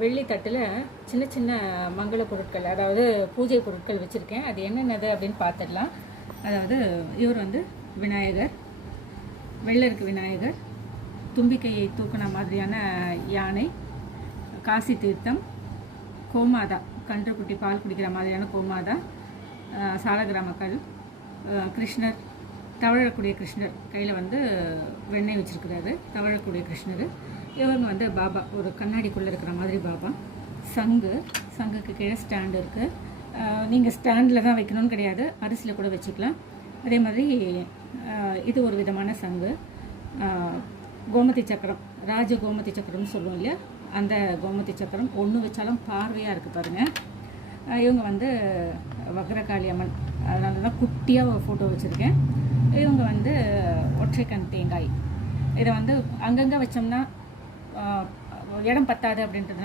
வெள்ளி தட்டில் சின்ன சின்ன மங்கள பொருட்கள், அதாவது பூஜை பொருட்கள் வச்சுருக்கேன். அது என்னென்னது அப்படின்னு பார்த்துடலாம். அதாவது இவர் வந்து விநாயகர், வெள்ளருக்கு விநாயகர், தும்பிக்கையை தூக்கின மாதிரியான யானை, காசி தீர்த்தம், கோமாதா, கன்றுக்குட்டி பால் குடிக்கிற மாதிரியான கோமாதா, சாலகிராமக்கல், கிருஷ்ணர், தவழக்கூடிய கிருஷ்ணர், கையில் வந்து வெண்ணெய் வச்சுருக்கிறாரு, தவழக்கூடிய கிருஷ்ணர். இவங்க வந்து பாபா, ஒரு கண்ணாடிக்குள்ளே இருக்கிற மாதிரி பாபா. சங்குக்கு கீழே ஸ்டாண்டு இருக்குது. நீங்கள் ஸ்டாண்டில் தான் வைக்கணும்னு கிடையாது, அரிசியில் கூட வச்சுக்கலாம். அதே மாதிரி இது ஒரு விதமான சங்கு. கோமதி சக்கரம், ராஜ கோமதி சக்கரம்னு சொல்லுவோம் இல்லையா, அந்த கோமதி சக்கரம் ஒன்று வச்சாலும் பார்வையாக இருக்குது பாருங்கள். இவங்க வந்து வக்ரகாளி அம்மன், அதனால தான் குட்டியாக ஒரு ஃபோட்டோ வச்சுருக்கேன். இவங்க வந்து ஒற்றைக்கண் தேங்காய். இதை வந்து அங்கங்கே வச்சோம்னா இடம் பத்தாது அப்படின்றதுனால